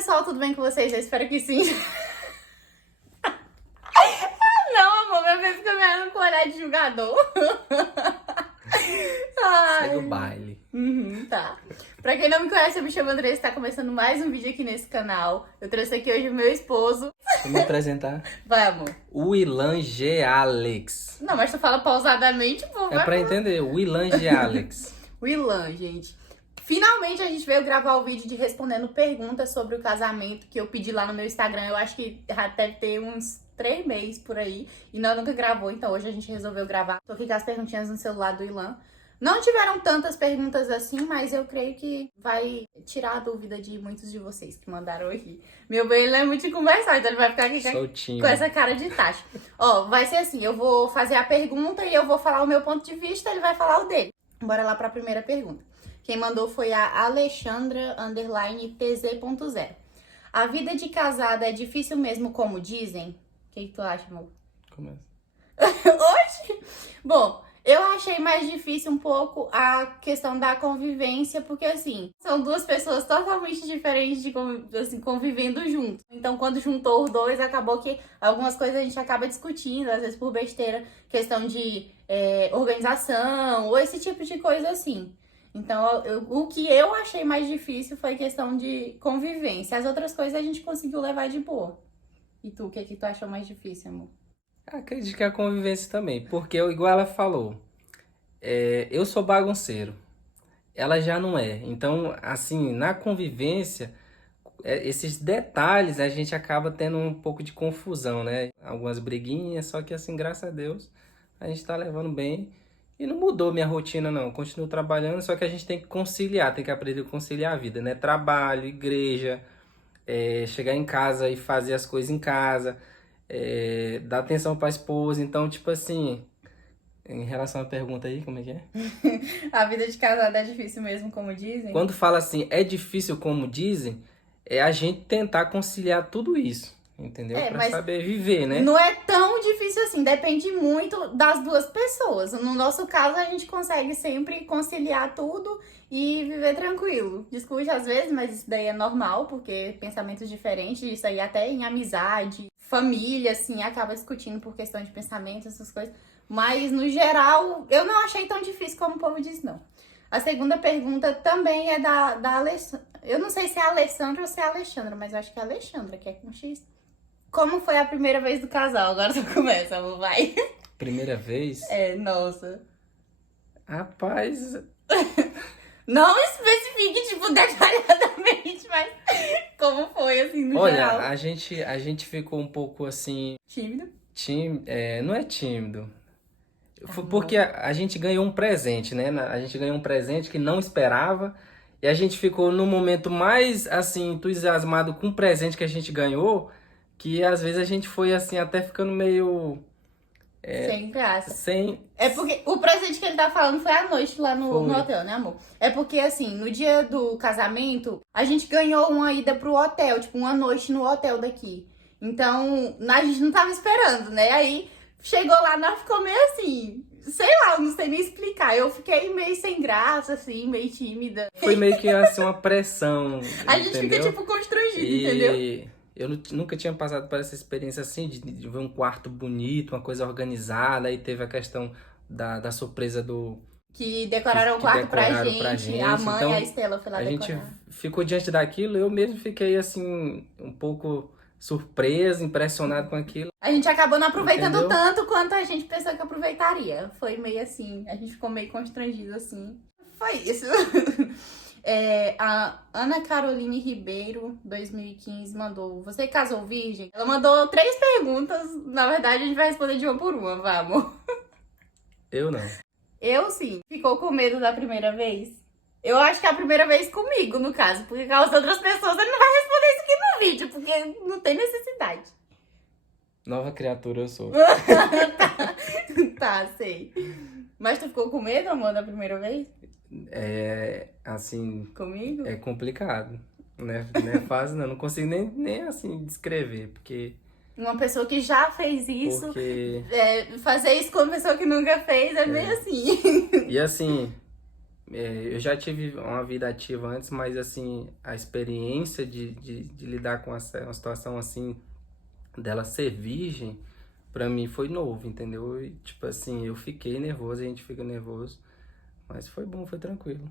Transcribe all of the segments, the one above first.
pessoal, tudo bem com vocês? Eu espero que sim. Não, amor, meu bebê fica me olhando com olhar de julgador. Segue o baile. Tá. Pra quem não me conhece, eu me chamo Andressa, tá começando mais um vídeo aqui nesse canal. Eu trouxe aqui hoje o meu esposo. Deixa eu me apresentar. Vai, amor. Willan G. Alex. Não, mas tu fala pausadamente, pô. É pra entender, Willan G. Alex. Willan, gente. Finalmente a gente veio gravar o vídeo de respondendo perguntas sobre o casamento que eu pedi lá no meu Instagram. Eu acho que já deve ter uns 3 meses por aí. E nós nunca gravou, então hoje a gente resolveu gravar. Tô aqui com as perguntinhas no celular do Willan. Não tiveram tantas perguntas assim, mas eu creio que vai tirar a dúvida de muitos de vocês que mandaram aqui. Meu bem, ele é muito de conversar, então ele vai ficar aqui Soltinho. com essa cara de taxa. Ó, vai ser assim, eu vou fazer a pergunta e eu vou falar o meu ponto de vista, ele vai falar o dele. Bora lá pra primeira pergunta. Quem mandou foi a Alexandra_tz.0. A vida de casada é difícil mesmo como dizem? O que tu acha, amor? Começa. Oxi! Bom, eu achei mais difícil um pouco a questão da convivência, porque assim, são duas pessoas totalmente diferentes de convivendo juntos. Então, quando juntou os dois, acabou que algumas coisas a gente acaba discutindo, às vezes por besteira, questão de organização, ou esse tipo de coisa assim. Então, o que eu achei mais difícil foi questão de convivência. As outras coisas a gente conseguiu levar de boa. E tu, o que tu achou mais difícil, amor? Acredito que a convivência também, porque igual ela falou, eu sou bagunceiro, ela já não é. Então, assim, na convivência, esses detalhes a gente acaba tendo um pouco de confusão, né? Algumas briguinhas, só que assim, graças a Deus, a gente tá levando bem. E não mudou minha rotina, não. Continuo trabalhando, só que a gente tem que conciliar, tem que aprender a conciliar a vida, né? Trabalho, igreja, chegar em casa e fazer as coisas em casa, dar atenção para a esposa. Então, tipo assim, em relação à pergunta aí, como é que é? A vida de casada é difícil mesmo, como dizem? Quando fala assim, é difícil como dizem, é a gente tentar conciliar tudo isso, entendeu? Para saber viver, né? Não é tão difícil assim, depende muito das duas pessoas. No nosso caso, a gente consegue sempre conciliar tudo e viver tranquilo. Discute às vezes, mas isso daí é normal, porque pensamentos diferentes, isso aí até em amizade, família, assim, acaba discutindo por questão de pensamento, essas coisas. Mas, no geral, eu não achei tão difícil como o povo diz, não. A segunda pergunta também é da Alessandra. Eu não sei se é a Alessandra ou se é a Alexandra, mas eu acho que é a Alexandra, que é com X. Como foi a primeira vez do casal? Agora tu começa, amor, vai. Primeira vez? Nossa. Rapaz... Não especifique, tipo, detalhadamente, mas como foi, assim, no geral. Olha, a gente ficou um pouco, assim... Tímido? Não é tímido. Porque a gente ganhou um presente, né? A gente ganhou um presente que não esperava. E a gente ficou no momento mais, assim, entusiasmado com o presente que a gente ganhou, que às vezes a gente foi, assim, até ficando meio... sem graça. Sem... É porque o presente que ele tá falando foi à noite lá no hotel, né, amor? É porque, assim, no dia do casamento, a gente ganhou uma ida pro hotel, tipo, uma noite no hotel daqui. Então, a gente não tava esperando, né? Aí, chegou lá, nós ficou meio assim... Sei lá, eu não sei nem explicar. Eu fiquei meio sem graça, assim, meio tímida. Foi meio que, assim, uma pressão, A gente entendeu? fica, tipo, constrangido, entendeu? Eu nunca tinha passado por essa experiência assim, de ver um quarto bonito, uma coisa organizada. Aí teve a questão da surpresa Que decoraram o quarto pra gente. A mãe, então, a Estela foi lá decorar. A gente ficou diante daquilo, eu mesmo fiquei assim, um pouco surpreso, impressionado com aquilo. A gente acabou não aproveitando Entendeu? tanto quanto a gente pensou que aproveitaria. Foi meio assim, a gente ficou meio constrangido assim. Foi isso. A Ana Caroline Ribeiro, 2015, mandou: você casou virgem? Ela mandou 3 perguntas. Na verdade, a gente vai responder de uma por uma, vamos. Eu não. Eu sim. Ficou com medo da primeira vez? Eu acho que é a primeira vez comigo, no caso. Porque com as outras pessoas ele não vai responder isso aqui no vídeo, porque não tem necessidade. Nova criatura eu sou. Tá, sei. Mas tu ficou com medo, amor, da primeira vez? Assim... Comigo? É complicado. Não é fácil, não. Não consigo nem assim descrever, porque... Uma pessoa que já fez isso, porque... fazer isso com uma pessoa que nunca fez é meio assim. E assim, eu já tive uma vida ativa antes, mas assim, a experiência de lidar com uma situação assim, dela ser virgem, pra mim foi novo, entendeu? E, tipo assim, eu fiquei nervoso, a gente fica nervoso, mas foi bom, foi tranquilo.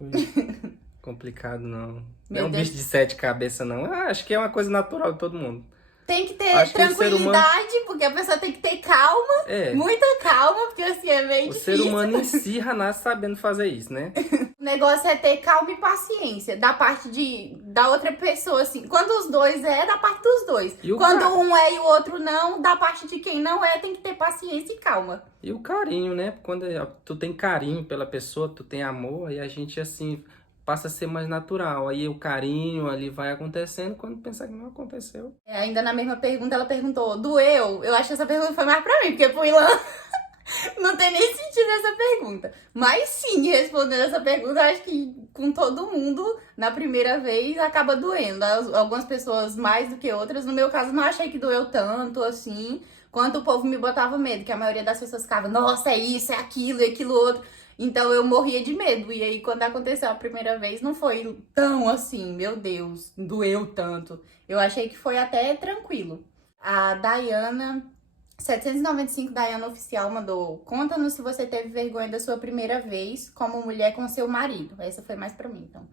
Não foi complicado, não. Não é Meu um bicho Deus. de sete cabeças, não. Acho que é uma coisa natural de todo mundo. Tem que ter Acho que o ser humano. tranquilidade, porque a pessoa tem que ter calma, É, muita calma, porque assim é meio o ser difícil. humano em si já nasce sabendo fazer isso, né? O negócio é ter calma e paciência da parte da outra pessoa, assim. Quando os dois da parte dos dois. E o Quando ca- um é e o outro não, da parte de quem não é, tem que ter paciência e calma. E o carinho, né? Quando tu tem carinho pela pessoa, tu tem amor, aí a gente assim passa a ser mais natural. Aí o carinho ali vai acontecendo quando pensar que não aconteceu. Ainda na mesma pergunta, ela perguntou, doeu? Eu acho que essa pergunta foi mais pra mim, porque pro Ilan não tem nem sentido essa pergunta. Mas sim, respondendo essa pergunta, eu acho que com todo mundo, na primeira vez, acaba doendo. Algumas pessoas mais do que outras. No meu caso, não achei que doeu tanto, assim, quanto o povo me botava medo, que a maioria das pessoas ficava, nossa, é isso, é aquilo, é aquilo outro. Então eu morria de medo. E aí, quando aconteceu a primeira vez, não foi tão assim, meu Deus, doeu tanto. Eu achei que foi até tranquilo. A Dayana 795 Dayana Oficial mandou: conta-nos se você teve vergonha da sua primeira vez como mulher com seu marido. Essa foi mais pra mim, então.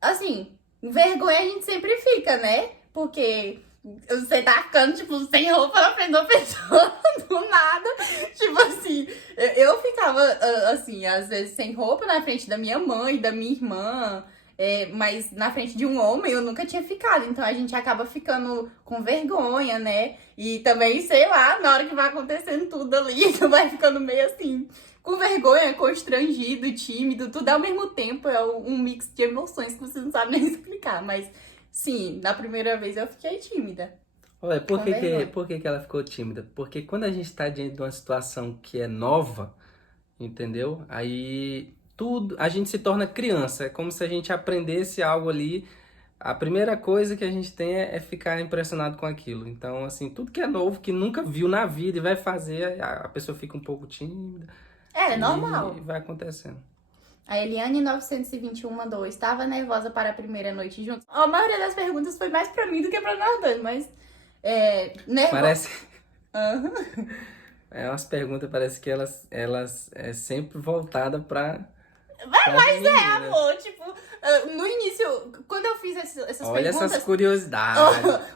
Assim, vergonha a gente sempre fica, né? Porque você tá ficando, tipo, sem roupa na frente da pessoa, do nada. Tipo assim, eu ficava, assim, às vezes sem roupa na frente da minha mãe, da minha irmã. Mas na frente de um homem eu nunca tinha ficado, então a gente acaba ficando com vergonha, né? E também, sei lá, na hora que vai acontecendo tudo ali, tu vai ficando meio assim, com vergonha, constrangido, tímido, tudo ao mesmo tempo. É um mix de emoções que você não sabe nem explicar. Mas sim, na primeira vez eu fiquei tímida. Olha, Com vergonha. por que que ela ficou tímida? Porque quando a gente tá diante de uma situação que é nova, entendeu? Aí tudo, a gente se torna criança. É como se a gente aprendesse algo ali. A primeira coisa que a gente tem é ficar impressionado com aquilo. Então, assim, tudo que é novo, que nunca viu na vida e vai fazer, a pessoa fica um pouco tímida É normal. e vai acontecendo. A Eliane 921 mandou: estava nervosa para a primeira noite juntos. A maioria das perguntas foi mais pra mim do que pra nós dois, mas nervosa. Parece, Aham. umas perguntas, parece que elas é sempre voltada para Mas amor, tipo, no início, quando eu fiz essas Olha perguntas. essas curiosidades.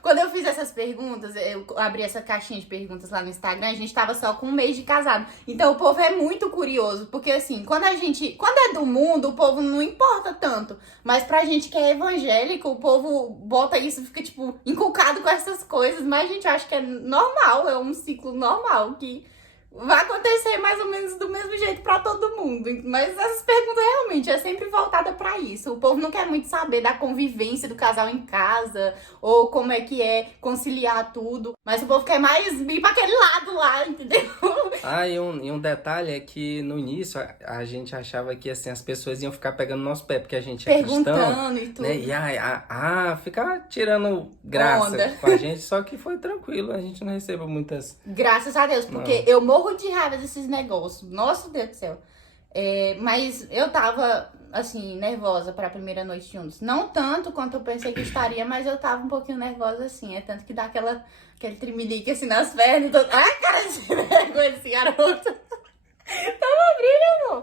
Quando eu fiz essas perguntas, eu abri essa caixinha de perguntas lá no Instagram, a gente tava só com um mês de casado. Então o povo é muito curioso, porque assim, quando é do mundo, o povo não importa tanto. Mas pra gente que é evangélico, o povo bota isso, fica tipo, inculcado com essas coisas. Mas a gente acha que é normal, é um ciclo normal, que vai acontecer mais ou menos do mesmo jeito pra todo mundo. Mas essas perguntas realmente é sempre voltada pra isso. O povo não quer muito saber da convivência do casal em casa, ou como é que é conciliar tudo. Mas o povo quer mais ir pra aquele lado lá, entendeu? E um detalhe é que no início a gente achava que assim, as pessoas iam ficar pegando nosso pé, porque a gente é cristão, Perguntando e tudo. né? E ficar tirando graça Onda. com a gente, só que foi tranquilo, a gente não recebeu muitas. Graças a Deus, porque eu morro de raiva desses negócios. Nossa Deus do céu. Mas eu tava, assim, nervosa pra primeira noite juntos. Não tanto quanto eu pensei que estaria, mas eu tava um pouquinho nervosa, assim. É tanto que dá aquele trimelique, assim, nas pernas. Ai, cara, de vergonha desse garoto. Tava brilho, amor.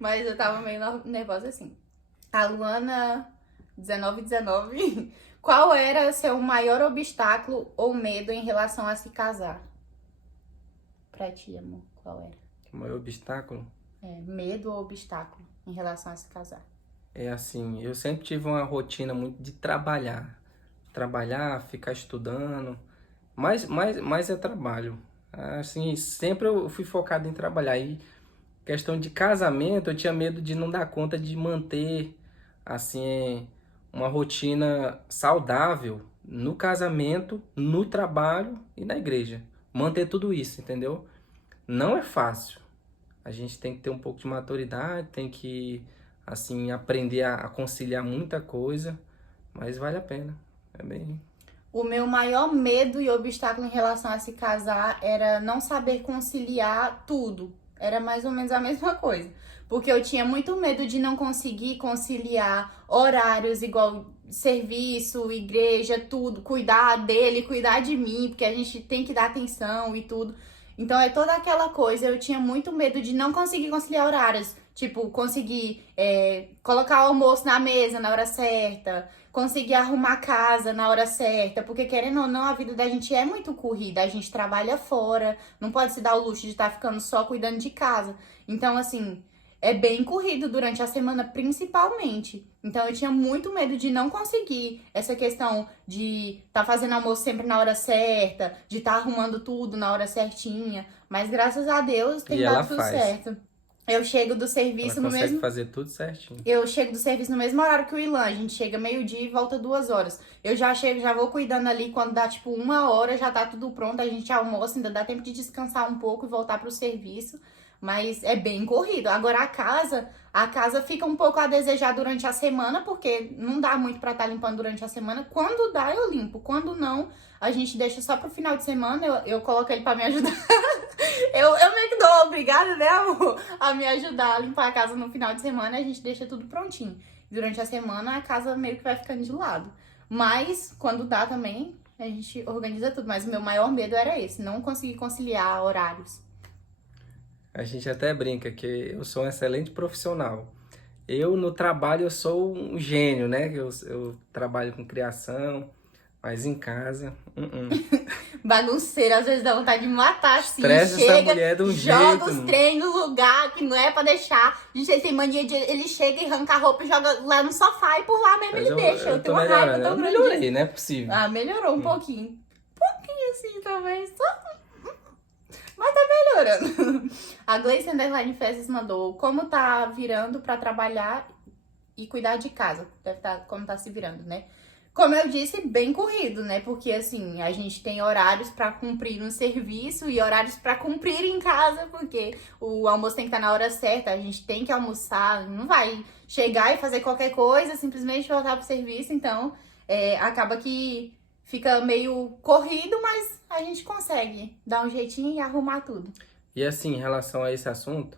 Mas eu tava meio nervosa, assim. A Luana 1919. Qual era seu maior obstáculo ou medo em relação a se casar? Pra ti, amor, qual era? O maior obstáculo Medo ou obstáculo em relação a se casar? é assim, eu sempre tive uma rotina muito de trabalhar. Trabalhar, ficar estudando, mais é trabalho. Assim, sempre eu fui focado em trabalhar. E questão de casamento, eu tinha medo de não dar conta de manter, assim, uma rotina saudável no casamento, no trabalho e na igreja. Manter tudo isso, entendeu? Não é fácil. A gente tem que ter um pouco de maturidade, tem que, assim, aprender a conciliar muita coisa, mas vale a pena. É bem... O meu maior medo e obstáculo em relação a se casar era não saber conciliar tudo. Era mais ou menos a mesma coisa. Porque eu tinha muito medo de não conseguir conciliar horários igual serviço, igreja, tudo, cuidar dele, cuidar de mim, porque a gente tem que dar atenção e tudo. Então é toda aquela coisa. Eu tinha muito medo de não conseguir conciliar horários. Tipo, conseguir colocar o almoço na mesa na hora certa, conseguir arrumar a casa na hora certa, porque querendo ou não, a vida da gente é muito corrida, a gente trabalha fora, não pode se dar o luxo de estar ficando só cuidando de casa. Então, assim, é bem corrido durante a semana, principalmente. Então, eu tinha muito medo de não conseguir essa questão de estar fazendo almoço sempre na hora certa, de estar arrumando tudo na hora certinha. Mas, graças a Deus, tem E ela dado tudo faz. certo. Eu chego do Ela serviço no consegue mesmo... fazer tudo certinho. Eu chego do serviço no mesmo horário que o Ilan. A gente chega meio-dia e volta 2 horas. Eu já chego, já vou cuidando ali. Quando dá, tipo, 1 hora, já tá tudo pronto. A gente almoça, ainda dá tempo de descansar um pouco e voltar pro serviço. Mas é bem corrido. Agora, a casa fica um pouco a desejar durante a semana, porque não dá muito pra estar limpando durante a semana. Quando dá, eu limpo. Quando não, a gente deixa só pro final de semana. Eu coloco ele pra me ajudar. Eu meio que dou obrigada, né, amor? A me ajudar a limpar a casa no final de semana, a gente deixa tudo prontinho. Durante a semana, a casa meio que vai ficando de lado. Mas, quando dá também, a gente organiza tudo. Mas o meu maior medo era esse, não conseguir conciliar horários. A gente até brinca que eu sou um excelente profissional. Eu, no trabalho, eu sou um gênio, né? Eu trabalho com criação, mas em casa... Bagunceiro, às vezes dá vontade de matar, assim. Estressa essa mulher de um joga jeito, os trem no lugar que não é pra deixar. Gente, ele tem mania de... Ele chega e arranca a roupa e joga lá no sofá e por lá mesmo Mas ele deixa. Eu tô tenho uma raiva melhorando. tão Eu grande. melhorei, não é possível. Ah, melhorou um pouquinho. Um pouquinho assim, talvez. Mas tá melhorando. A Gleice Underline Festas mandou: como tá virando pra trabalhar e cuidar de casa? Deve estar como tá se virando, né? Como eu disse, bem corrido, né? Porque assim, a gente tem horários pra cumprir no serviço e horários pra cumprir em casa, porque o almoço tem que estar na hora certa, a gente tem que almoçar, não vai chegar e fazer qualquer coisa, simplesmente voltar pro serviço. Então, acaba que fica meio corrido, mas a gente consegue dar um jeitinho e arrumar tudo. E assim, em relação a esse assunto,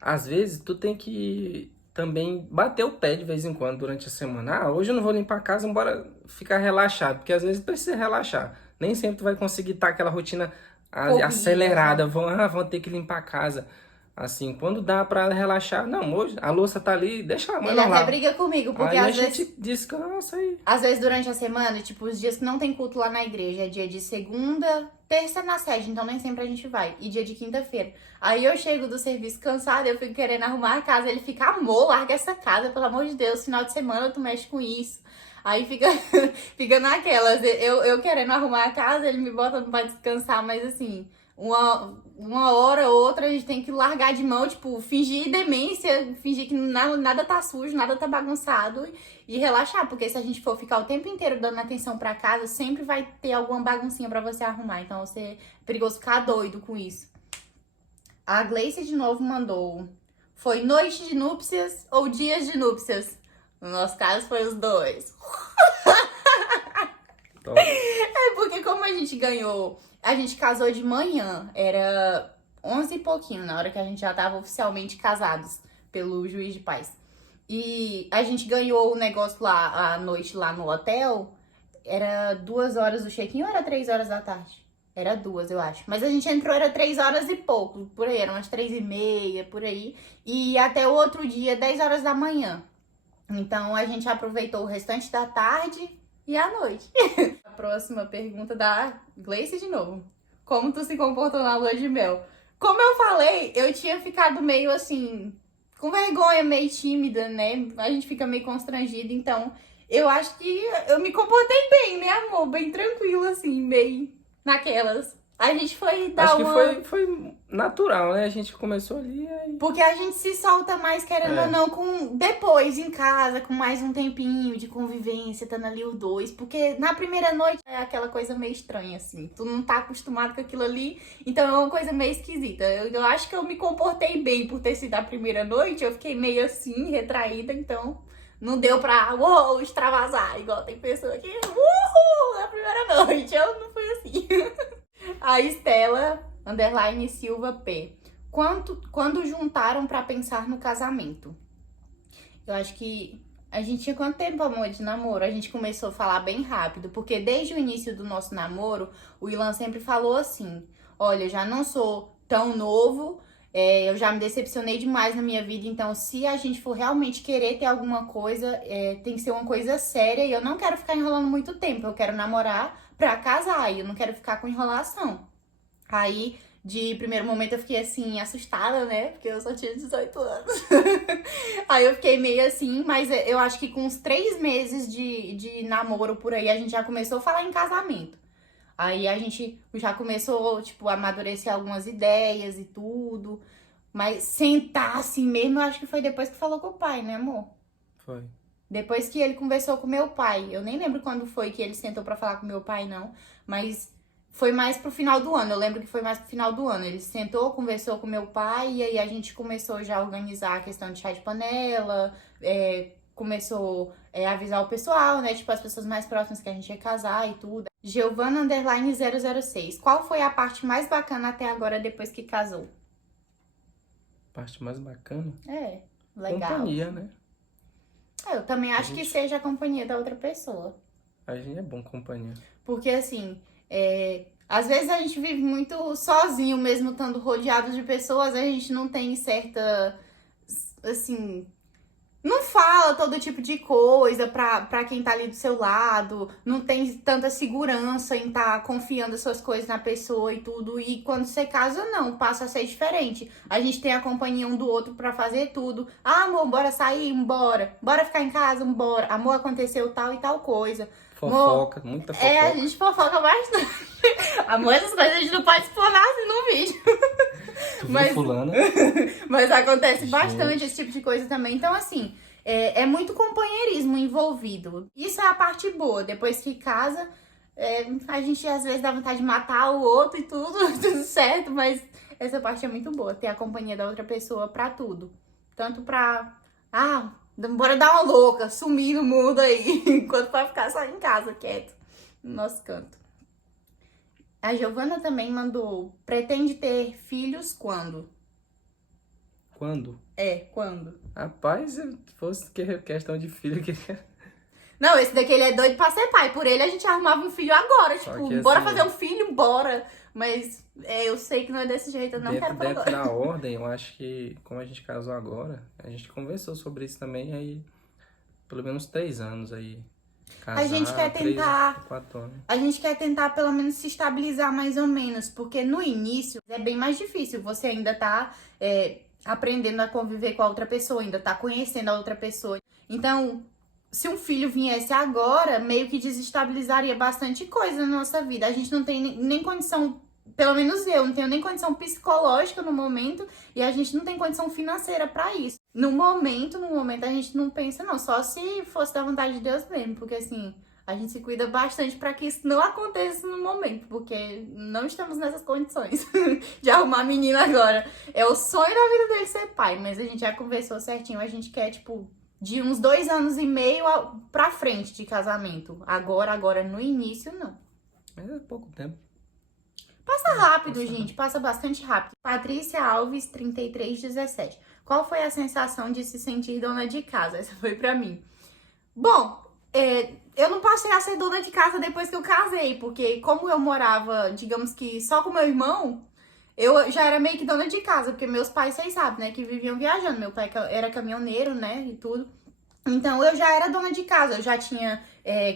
às vezes tu tem que também bater o pé de vez em quando durante a semana. Ah, hoje eu não vou limpar a casa, embora ficar relaxado, porque às vezes precisa relaxar. Nem sempre tu vai conseguir estar aquela rotina Corrida, acelerada, vão ter que limpar a casa. Assim, quando dá pra relaxar, não, hoje a louça tá ali, deixa a mãe Ele lá. até briga comigo, porque Aí a às vezes... gente descansa aí. Às vezes durante a semana, tipo, os dias que não tem culto lá na igreja, é dia de segunda, terça na sede, então nem sempre a gente vai. E dia de quinta-feira. Aí eu chego do serviço cansada, eu fico querendo arrumar a casa, ele fica, amor, larga essa casa, pelo amor de Deus, final de semana tu mexe com isso. Aí fica, fica naquelas, eu querendo arrumar a casa, ele me bota pra descansar, mas assim... Uma hora ou outra a gente tem que largar de mão, tipo, fingir demência, fingir que nada tá sujo, nada tá bagunçado e relaxar, porque se a gente for ficar o tempo inteiro dando atenção pra casa, sempre vai ter alguma baguncinha pra você arrumar, então é perigoso ficar doido com isso. A Gleice de novo mandou: foi noite de núpcias ou dias de núpcias? No nosso caso foi os dois. Top. Porque como a gente casou de manhã, era 11 e pouquinho, na hora que a gente já tava oficialmente casados pelo juiz de paz. E a gente ganhou o negócio lá, à noite lá no hotel, era 2 horas o check-in ou era 3 horas da tarde? Era 2, eu acho. Mas a gente entrou, era 3 horas e pouco, por aí, eram umas 3h30, por aí. E até o outro dia, 10 horas da manhã. Então a gente aproveitou o restante da tarde e a noite. A próxima pergunta da Gleice de novo: como tu se comportou na lua de mel? Como eu falei, eu tinha ficado meio assim, com vergonha, meio tímida, né? A gente fica meio constrangido, então eu acho que eu me comportei bem, né, amor? Bem tranquilo, assim, meio naquelas. A gente foi dar Acho que foi natural, né? A gente começou ali aí... Porque a gente se solta mais, querendo ou não, depois, em casa, com mais um tempinho de convivência, estando ali os dois. Porque na primeira noite é aquela coisa meio estranha, assim. Tu não tá acostumado com aquilo ali, então é uma coisa meio esquisita. Eu acho que eu me comportei bem por ter sido a primeira noite. Eu fiquei meio assim, retraída, então não deu pra, extravasar. Igual tem pessoa que, na primeira noite. Eu não fui assim. A Estela _Silva P: quando juntaram pra pensar no casamento? Eu acho que a gente tinha quanto tempo, amor, de namoro? A gente começou a falar bem rápido, porque desde o início do nosso namoro, o Ilan sempre falou assim: olha, eu já não sou tão novo, eu já me decepcionei demais na minha vida, então se a gente for realmente querer ter alguma coisa, tem que ser uma coisa séria e eu não quero ficar enrolando muito tempo, eu quero namorar pra casar e eu não quero ficar com enrolação. Aí, de primeiro momento, eu fiquei assim, assustada, né? Porque eu só tinha 18 anos. Aí eu fiquei meio assim, mas eu acho que com uns 3 meses de namoro por aí, a gente já começou a falar em casamento. Aí a gente já começou, tipo, a amadurecer algumas ideias e tudo. Mas sentar assim mesmo, eu acho que foi depois que falou com o pai, né, amor? Foi. Depois que ele conversou com meu pai. Eu nem lembro quando foi que ele sentou pra falar com meu pai, não. Mas foi mais pro final do ano. Eu lembro que foi mais pro final do ano. Ele sentou, conversou com meu pai. E aí a gente começou já a organizar a questão de chá de panela. Começou a avisar o pessoal, né? Tipo, as pessoas mais próximas que a gente ia casar e tudo. Giovana_006. Qual foi a parte mais bacana até agora depois que casou? Parte mais bacana? Legal. Companhia, né? Eu também acho que seja a companhia da outra pessoa. A gente é bom companhia. Porque, assim, às vezes a gente vive muito sozinho, mesmo estando rodeado de pessoas, a gente não tem certa, assim, não fala todo tipo de coisa pra quem tá ali do seu lado, não tem tanta segurança em tá confiando suas coisas na pessoa e tudo. E quando você casa, não, passa a ser diferente. A gente tem a companhia um do outro pra fazer tudo. Ah, amor, bora sair? Bora. Bora ficar em casa? Bora. Amor, aconteceu tal e tal coisa. Fofoca, amor, muita fofoca. A gente fofoca bastante. Amor, essas coisas a gente não pode explanar assim no vídeo. Tu viu fulana? Mas acontece bastante esse tipo de coisa também. Então, assim, é muito companheirismo envolvido. Isso é a parte boa. Depois que casa, a gente às vezes dá vontade de matar o outro e tudo, tudo certo. Mas essa parte é muito boa. Ter a companhia da outra pessoa pra tudo. Tanto pra... bora dar uma louca, sumir no mundo aí. Enquanto vai ficar só em casa, quieto. No nosso canto. A Giovana também mandou: pretende ter filhos quando? Quando? Quando? Rapaz, se fosse questão de filho, que... Não, esse daqui ele é doido pra ser pai. Por ele a gente arrumava um filho agora. Só Tipo, que, bora assim, fazer um filho, bora. Mas eu sei que não é desse jeito, eu não quero pra dentro agora. da ordem, eu acho que, como a gente casou agora, a gente conversou sobre isso também, aí, pelo menos 3 anos aí. Casar, A gente quer 3 tentar. 4 anos. A gente quer tentar pelo menos se estabilizar mais ou menos, porque no início é bem mais difícil. Você ainda tá aprendendo a conviver com a outra pessoa, ainda tá conhecendo a outra pessoa. Então, se um filho viesse agora, meio que desestabilizaria bastante coisa na nossa vida. A gente não tem nem condição, pelo menos eu, não tenho nem condição psicológica no momento e a gente não tem condição financeira pra isso. No momento a gente não pensa não, só se fosse da vontade de Deus mesmo, porque assim, a gente se cuida bastante pra que isso não aconteça no momento, porque não estamos nessas condições de arrumar menino agora. É o sonho da vida dele ser pai, mas a gente já conversou certinho, a gente quer, tipo, de uns 2 anos e meio pra frente de casamento. Agora, no início, não. É pouco tempo. Passa rápido, gente. Passa bastante rápido. Patrícia Alves, 3317. Qual foi a sensação de se sentir dona de casa? Essa foi pra mim. Bom, eu não passei a ser dona de casa depois que eu casei, porque como eu morava, digamos que só com meu irmão, eu já era meio que dona de casa, porque meus pais, vocês sabem, né, que viviam viajando. Meu pai era caminhoneiro, né, e tudo. Então, eu já era dona de casa, eu já tinha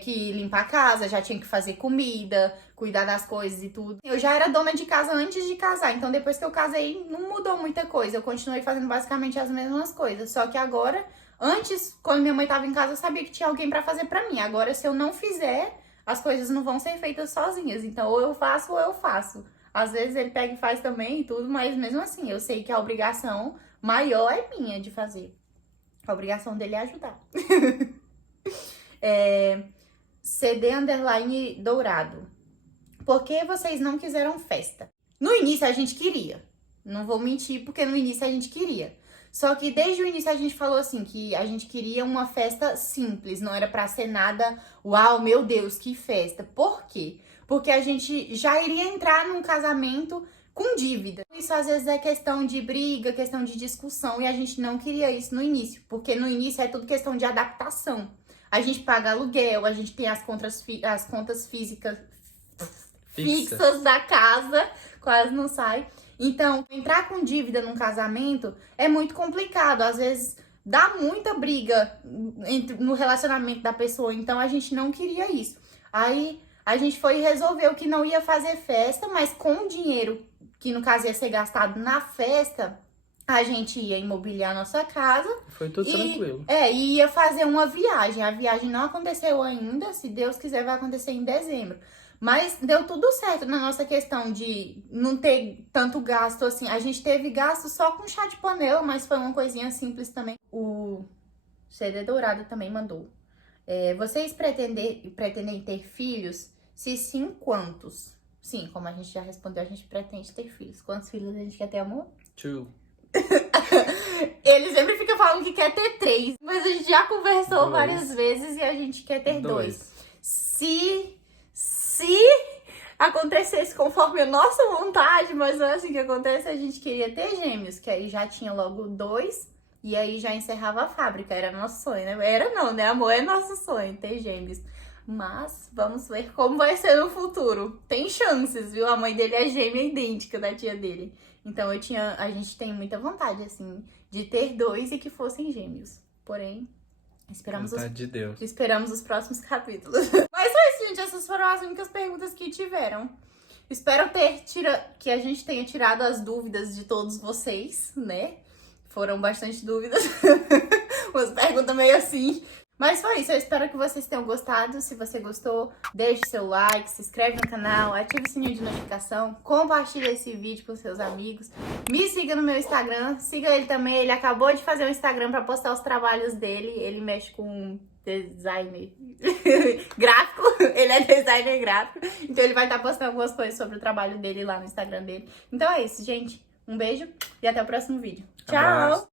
que limpar a casa, já tinha que fazer comida, cuidar das coisas e tudo. Eu já era dona de casa antes de casar, então depois que eu casei, não mudou muita coisa. Eu continuei fazendo basicamente as mesmas coisas, só que agora, antes, quando minha mãe tava em casa, eu sabia que tinha alguém pra fazer pra mim. Agora, se eu não fizer, as coisas não vão ser feitas sozinhas. Então, ou eu faço ou eu faço. Às vezes ele pega e faz também e tudo, mas mesmo assim, eu sei que a obrigação maior é minha de fazer. A obrigação dele é ajudar. CD_dourado. Por que vocês não quiseram festa? No início a gente queria. Não vou mentir, porque no início a gente queria. Só que desde o início a gente falou assim, que a gente queria uma festa simples. Não era pra ser nada, uau, meu Deus, que festa. Por quê? Porque a gente já iria entrar num casamento com dívida. Isso às vezes é questão de briga, questão de discussão, e a gente não queria isso no início, porque no início é tudo questão de adaptação. A gente paga aluguel, a gente tem as contas fixas da casa, quase não sai. Então, entrar com dívida num casamento é muito complicado, às vezes dá muita briga no relacionamento da pessoa, então a gente não queria isso. Aí a gente foi e resolveu que não ia fazer festa, mas com o dinheiro que no caso ia ser gastado na festa, a gente ia imobiliar a nossa casa. Foi tudo tranquilo. E ia fazer uma viagem. A viagem não aconteceu ainda, se Deus quiser vai acontecer em dezembro. Mas deu tudo certo na nossa questão de não ter tanto gasto assim. A gente teve gasto só com chá de panela, mas foi uma coisinha simples também. O CD Dourado também mandou. Vocês pretendem ter filhos? Se sim, quantos? Sim, como a gente já respondeu, a gente pretende ter filhos. Quantos filhos a gente quer ter, amor? 2. Ele sempre fica falando que quer ter 3, mas a gente já conversou 2. várias vezes e a gente quer ter 2. Se acontecesse conforme a nossa vontade, mas não é assim que acontece, a gente queria ter gêmeos, que aí já tinha logo 2 e aí já encerrava a fábrica. Era nosso sonho, né? Era não, né, amor? É nosso sonho ter gêmeos. Mas vamos ver como vai ser no futuro. Tem chances, viu? A mãe dele é gêmea idêntica da tia dele. Então a gente tem muita vontade, assim, de ter 2 e que fossem gêmeos. Porém, esperamos os próximos capítulos. Mas foi isso, gente. Essas foram as únicas perguntas que tiveram. Espero que a gente tenha tirado as dúvidas de todos vocês, né? Foram bastante dúvidas. Umas perguntas meio assim. Mas foi isso, eu espero que vocês tenham gostado. Se você gostou, deixe seu like, se inscreve no canal, ative o sininho de notificação, compartilha esse vídeo com seus amigos. Me siga no meu Instagram, siga ele também. Ele acabou de fazer um Instagram para postar os trabalhos dele. Ele mexe com design gráfico, ele é designer gráfico. Então ele vai estar postando algumas coisas sobre o trabalho dele lá no Instagram dele. Então é isso, gente. Um beijo e até o próximo vídeo. Tchau!